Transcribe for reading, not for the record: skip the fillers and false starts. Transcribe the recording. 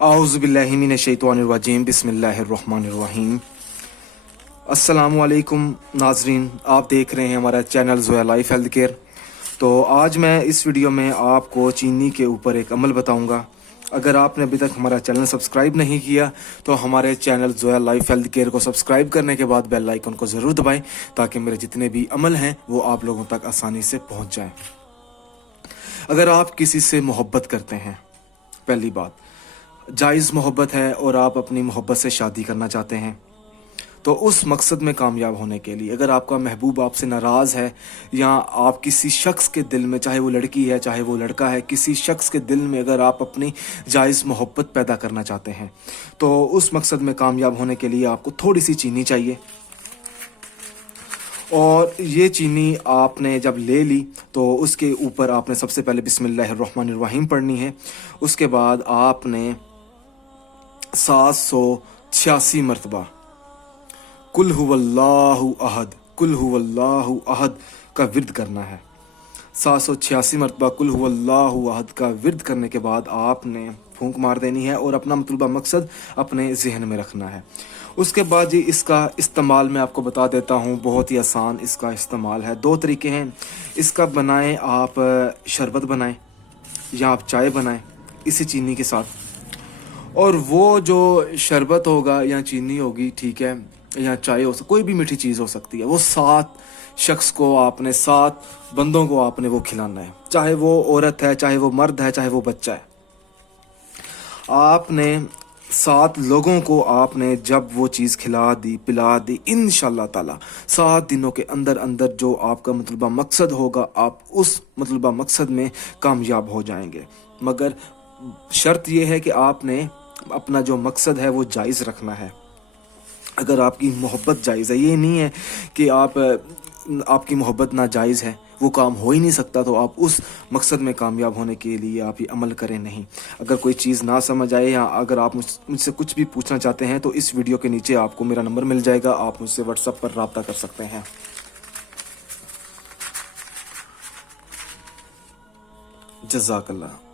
आऊज़ुबिल्लाहि मिनश्शैतानिर्रजीम बिस्मिल्लाहिर्रहमानिर्रहीम। अस्सलामु अलैकुम नाजरीन, आप देख रहे हैं हमारा channel Zoya life health care. तो आज मैं इस वीडियो में आपको चीनी के ऊपर एक अमल बताऊंगा। अगर आपने अभी तक हमारा चैनल सब्सक्राइब नहीं किया तो हमारे channel Zoya life health care को सब्सक्राइब करने के बाद बेल आइकन को ज़रूर दबाएं ताकि मेरे जितने भी अमल हैं वो आप लोगों तक आसानी से पहुँच जाएँ। अगर आप किसी से मोहब्बत करते हैं, पहली बात जायज़ मोहब्बत है और आप अपनी मोहब्बत से शादी करना चाहते हैं, तो उस मकसद में कामयाब होने के लिए अगर आपका महबूब आपसे नाराज़ है या आप किसी शख्स के दिल में, चाहे वो लड़की है चाहे वो लड़का है, किसी शख्स के दिल में अगर आप अपनी जायज़ मोहब्बत पैदा करना चाहते हैं तो उस मकसद में कामयाब होने के लिए आपको थोड़ी सी चीनी चाहिए। और ये चीनी आपने जब ले ली तो उसके ऊपर आपने सबसे पहले बिस्मिल्लाहिर्रहमानिर्रहीम पढ़नी है। उसके बाद आपने 786 मरतबा कुल हुवल्लाहु अहद, कुल हुवल्लाहु अहद का विर्द करना है। 786 मरतबा कुल हुवल्लाहु अहद का विर्द करने के बाद आपने फूंक मार देनी है और अपना मतलूबा मकसद अपने जहन में रखना है। उसके बाद जी इसका इस्तेमाल मैं आपको बता देता हूँ, बहुत ही आसान इसका इस्तेमाल है। दो तरीके हैं इसका, बनाएं आप शरबत बनाएं या आप चाय बनाएं इसी चीनी के साथ। और वो जो शरबत होगा या चीनी होगी, ठीक है, या चाय हो कोई भी मीठी चीज़ हो सकती है, वो 7 शख्स को आपने, 7 बंदों को आपने वो खिलाना है। चाहे वो औरत है, चाहे वो मर्द है, चाहे वो बच्चा है। आपने 7 लोगों को आपने जब वो चीज़ खिला दी, पिला दी, इंशाल्लाह ताला 7 दिनों के अंदर अंदर जो आपका मतलूबा मकसद होगा आप उस मतलूबा मकसद में कामयाब हो जाएंगे। मगर शर्त यह है कि आपने अपना जो मकसद है वो जायज़ रखना है। अगर आपकी मोहब्बत जायज़ है, ये नहीं है कि आपकी मोहब्बत नाजायज़ है, वो काम हो ही नहीं सकता, तो आप उस मकसद में कामयाब होने के लिए आप ये अमल करें नहीं। अगर कोई चीज़ ना समझ आए या अगर आप मुझसे कुछ भी पूछना चाहते हैं तो इस वीडियो के नीचे आपको मेरा नंबर मिल जाएगा, आप मुझसे व्हाट्सएप पर रब्ता कर सकते हैं। जज़ाकल्लाह।